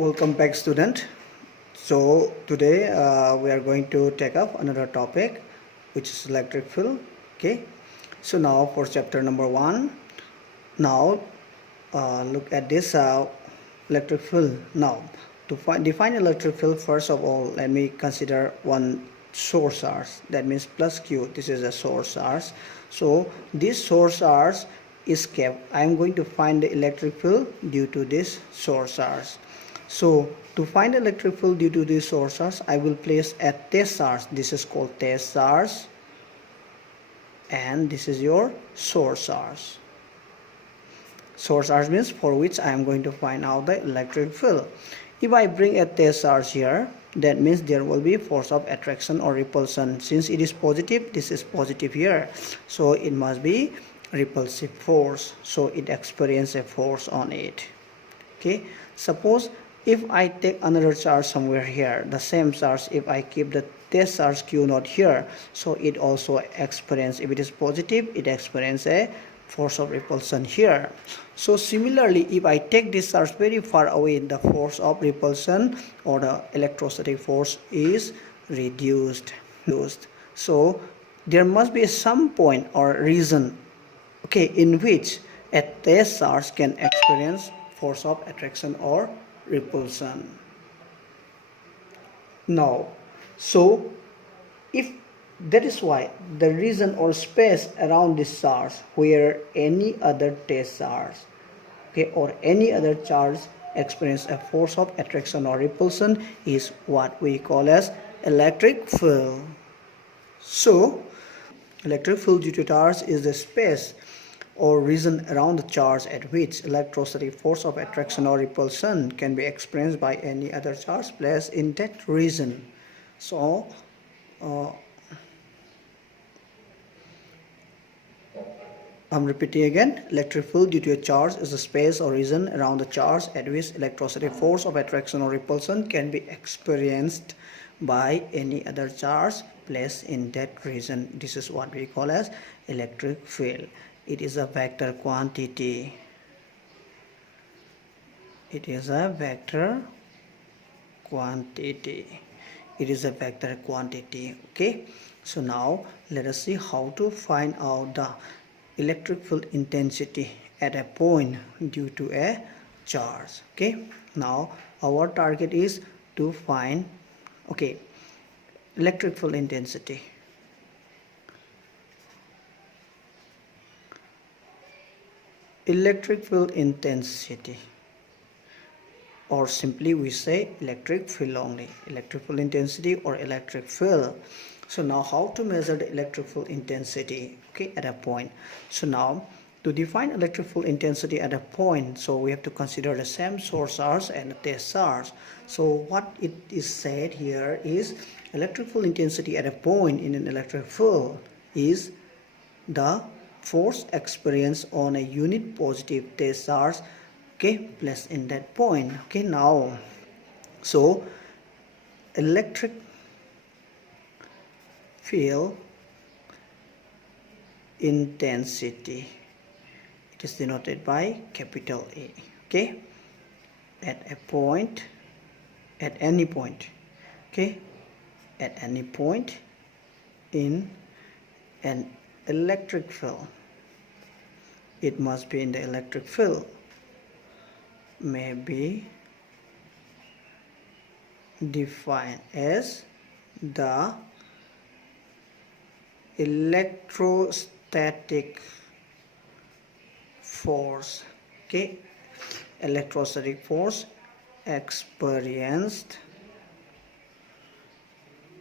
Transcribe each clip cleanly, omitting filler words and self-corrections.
Welcome back, student. So today we are going to take up another topic, which is electric field. Okay, so now for chapter number 1. Now look at this electric field. Now to define electric field, first of all, let me consider one source R. That means plus Q. This is a source R. So this source R is kept. I am going to find the electric field due to this source R. So to find electric field due to these sources, I will place a test charge. This is called test charge, and this is your source charge. Source charge means for which I am going to find out the electric field. If I bring a test charge here, that means there will be force of attraction or repulsion. Since it is positive, this is positive here, so it must be repulsive force. So it experiences a force on it. Okay, suppose if I take another charge somewhere here, the same charge, if I keep the test charge Q naught here, so it also experiences, if it is positive, it experiences a force of repulsion here. So similarly, if I take this charge very far away, the force of repulsion or the electrostatic force is reduced. So there must be some point or reason, okay, in which a test charge can experience force of attraction or repulsion. Now, so if that is why the region or space around this charge where any other test charge, okay, or any other charge experience a force of attraction or repulsion is what we call as electric field. So electric field due to charge is the space or region around the charge at which electrostatic force of attraction or repulsion can be experienced by any other charge placed in that region. So I'm repeating again, electric field due to a charge is a space or region around the charge at which electrostatic force of attraction or repulsion can be experienced by any other charge placed in that region. This is what we call as electric field. It is a vector quantity. It is a vector quantity. It is a vector quantity. Okay. So now let us see how to find out the electric field intensity at a point due to a charge. Okay. Now our target is to find, okay, electric field intensity. Electric field intensity, or simply we say electric field only, electric field intensity or electric field. So now how to measure the electric field intensity, okay, at a point. So now to define electric field intensity at a point, so we have to consider the same source charge and the test charge. So what it is said here is electric field intensity at a point in an electric field is the force experienced on a unit positive test charge, okay, placed in that point. Okay, now so electric field intensity, it is denoted by capital A, okay, at a point, at any point, okay, at any point in an electric field, it must be in the electric field, may be defined as the electrostatic force, okay, electrostatic force experienced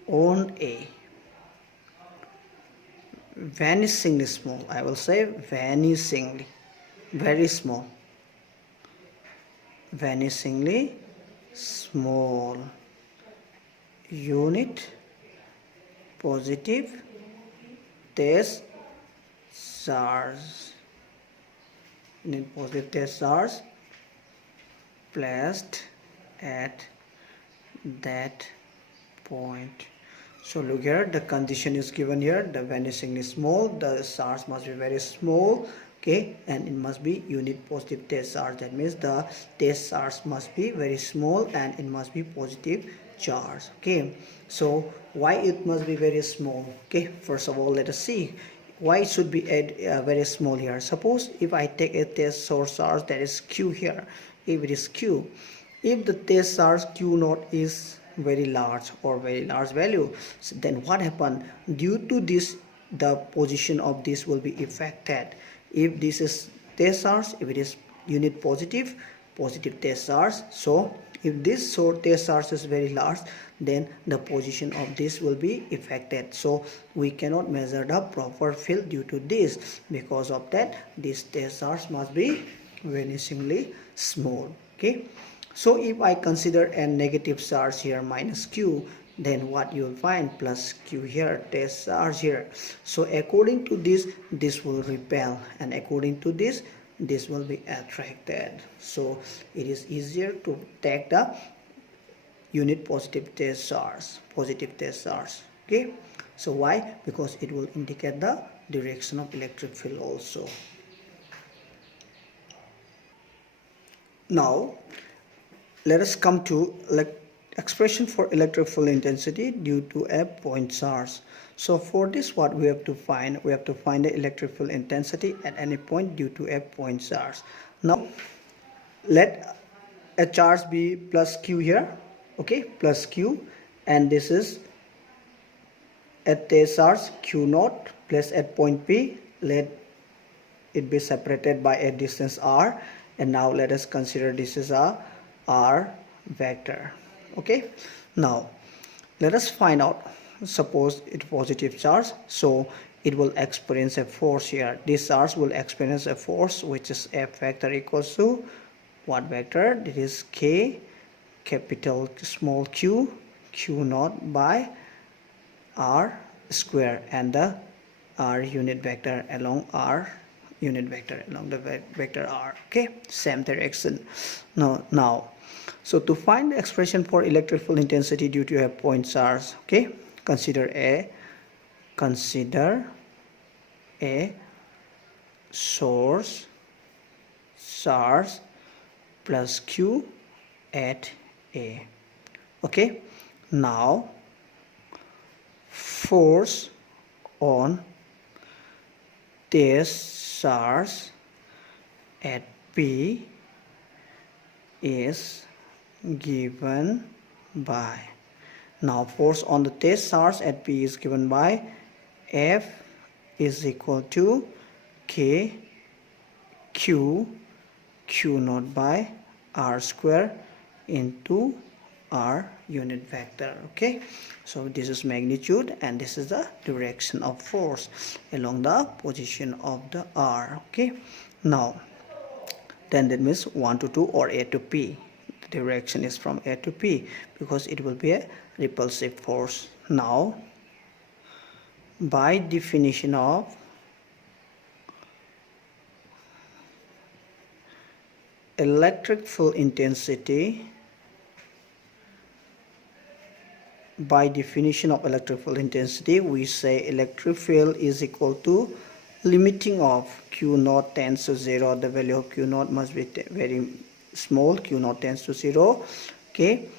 on a vanishingly small, I will say vanishingly, very small, vanishingly small unit positive test charge, unit positive test charge placed at that point. So look here, the condition is given here, the vanishingly small, the charge must be very small, okay, and it must be unit positive test charge. That means the test charge must be very small and it must be positive charge. Okay, so why it must be very small? Okay, first of all, let us see why it should be very small here. Suppose if I take a test source charge that is q here, if it is q, if the test charge q naught is very large or very large value, so then what happened? Due to this, the position of this will be affected. If this is test charge, if it is unit positive test charge, so if this test charge is very large, then the position of this will be affected. So we cannot measure the proper field due to this. Because of that, this test charge must be vanishingly small. Okay, so if I consider a negative charge here minus q, then what you will find? Plus q here, test charge here. So according to this, this will repel, and according to this will be attracted. So it is easier to take the unit positive test charge, okay. So why? Because it will indicate the direction of electric field also. Now let us come to expression for electric field intensity due to a point charge. So for this, what we have to find? We have to find the electric field intensity at any point due to a point charge. Now let a charge be plus q here, okay, plus q, and this is at a charge q naught placed at point P. Let it be separated by a distance r, and now let us consider this is a r vector. Okay, now let us find out. Suppose it's positive charge, so it will experience a force here. This charge will experience a force which is F vector equals to what vector? This is K capital small q, q naught by r square, and the r unit vector along r unit vector along the vector r. Okay, same direction. Now so to find the expression for electric field intensity due to a point charge, okay, consider a source charge plus q at A. Okay, now force on test charge at P is given by, now force on the test charge at P is given by F is equal to K Q naught by R square into R unit vector. Okay, so this is magnitude and this is the direction of force along the position of the R. Okay, now then that means 1 to 2 or A to P. The direction is from A to P because it will be a repulsive force. Now by definition of electric field intensity, we say electric field is equal to limiting of Q naught tends to 0. The value of Q naught must be very small. Q naught tends to 0. Okay,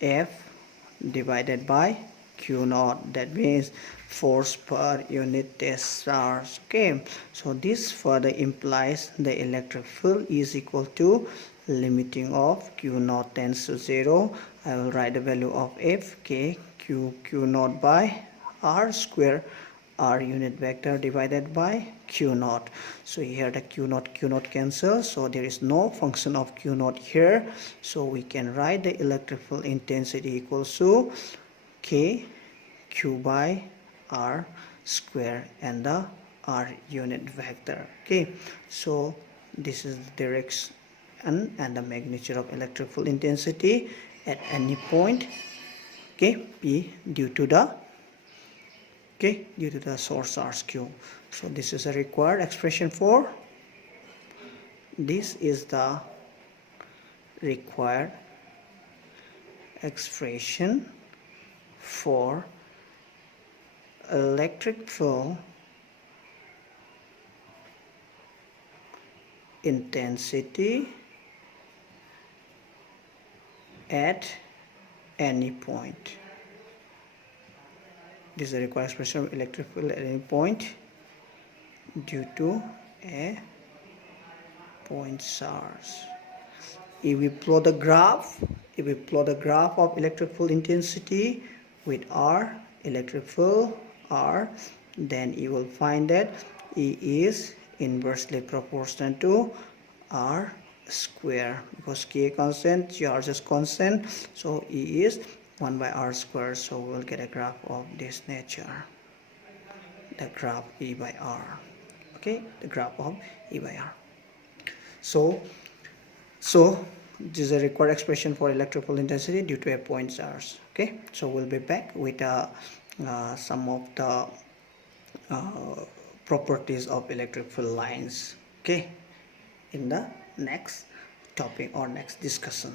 F divided by Q naught, that means force per unit test charge. Okay, so this further implies the electric field is equal to limiting of Q naught tends to 0. I will write the value of F, K, Q naught by R square, R unit vector divided by Q naught. So here the Q naught cancel, so there is no function of Q naught here. So we can write the electric field intensity equals to K Q by R square and the R unit vector. Okay, so this is the direction and the magnitude of electric field intensity at any point, okay, P due to the source charge Q. So this is a required expression for, this is the required expression for electric field intensity at any point. This is the required expression of electric field at any point due to a point source. If we plot the graph of electric field intensity with R, electric field R, then you will find that E is inversely proportional to R square, because K constant, charge is constant, so E is 1 by R square. So we'll get a graph of this nature, the graph E by R. Okay, the graph of E by R. So this is a required expression for electrical intensity due to a point charge. Okay, so we'll be back with some of the properties of electric field lines, okay, in the next topic or next discussion.